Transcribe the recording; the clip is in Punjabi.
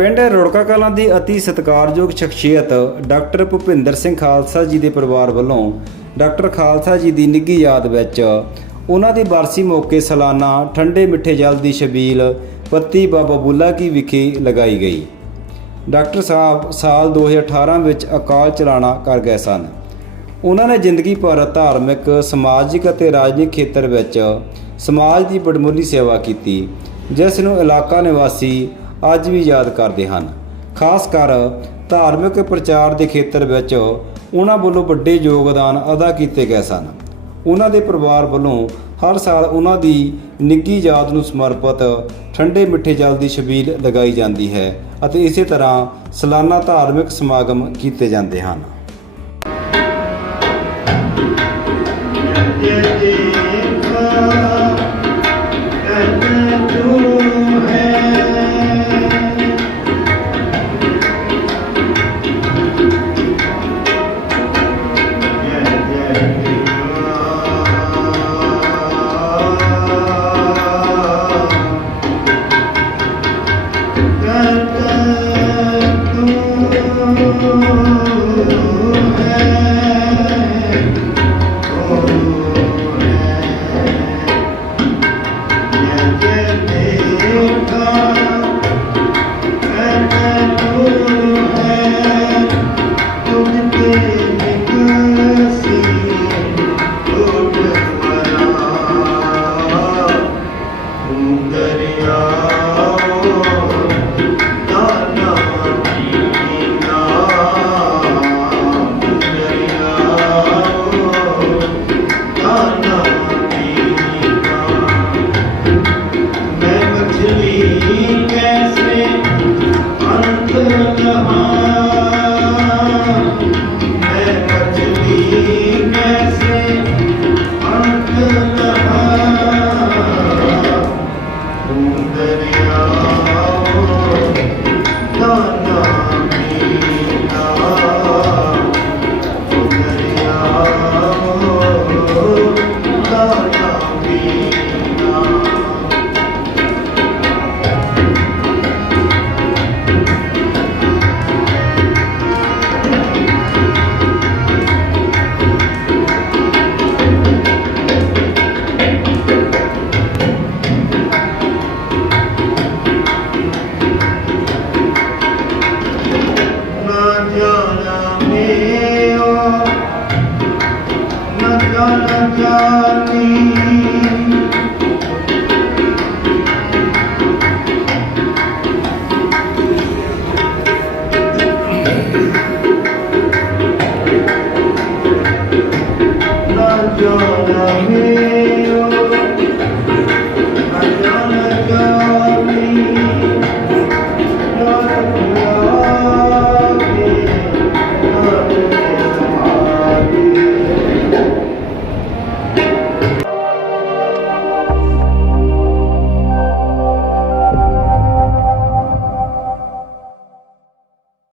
ਪਿੰਡ ਰੁੜਕਾ ਕਲਾਂ ਦੀ ਅਤੀ ਸਤਿਕਾਰਯੋਗ ਸ਼ਖਸੀਅਤ ਡਾਕਟਰ ਭੁਪਿੰਦਰ ਸਿੰਘ ਖਾਲਸਾ ਜੀ ਦੇ ਪਰਿਵਾਰ ਵੱਲੋਂ ਡਾਕਟਰ ਖਾਲਸਾ ਜੀ ਦੀ ਨਿੱਘੀ ਯਾਦ ਵਿੱਚ ਉਹਨਾਂ ਦੀ ਬਰਸੀ ਮੌਕੇ ਸਾਲਾਨਾ ਠੰਡੇ ਮਿੱਠੇ ਜਲ ਦੀ ਛਬੀਲ ਪੱਤੀ ਬਾਬਾ ਬੁੱਲਾ ਕੀ ਵਿਖੇ ਲਗਾਈ ਗਈ। ਡਾਕਟਰ ਸਾਹਿਬ ਸਾਲ 2018 ਵਿੱਚ ਅਕਾਲ ਚਲਾਣਾ ਕਰ ਗਏ ਸਨ। ਉਹਨਾਂ ਨੇ ਜ਼ਿੰਦਗੀ ਭਰ ਧਾਰਮਿਕ, ਸਮਾਜਿਕ ਅਤੇ ਰਾਜਨੀਤਿਕ ਖੇਤਰ ਵਿੱਚ ਸਮਾਜ ਦੀ ਬੜਮੁੱਲੀ ਸੇਵਾ ਕੀਤੀ, ਜਿਸ ਨੂੰ ਇਲਾਕਾ ਨਿਵਾਸੀ ਅੱਜ ਵੀ ਯਾਦ ਕਰਦੇ ਹਨ। ਖਾਸ ਕਰ ਧਾਰਮਿਕ ਪ੍ਰਚਾਰ ਦੇ ਖੇਤਰ ਵਿੱਚ ਉਹਨਾਂ ਵੱਲੋਂ ਵੱਡੇ ਯੋਗਦਾਨ ਅਦਾ ਕੀਤੇ ਗਏ ਸਨ। ਉਹਨਾਂ ਦੇ ਪਰਿਵਾਰ ਵੱਲੋਂ ਹਰ ਸਾਲ ਉਹਨਾਂ ਦੀ ਨਿੱਘੀ ਯਾਦ ਨੂੰ ਸਮਰਪਿਤ ਠੰਡੇ ਮਿੱਠੇ ਜਲ ਦੀ ਛਬੀਲ ਲਗਾਈ ਜਾਂਦੀ ਹੈ ਅਤੇ ਇਸੇ ਤਰ੍ਹਾਂ ਸਾਲਾਨਾ ਧਾਰਮਿਕ ਸਮਾਗਮ ਕੀਤੇ ਜਾਂਦੇ ਹਨ। हरिया Oh, my God, my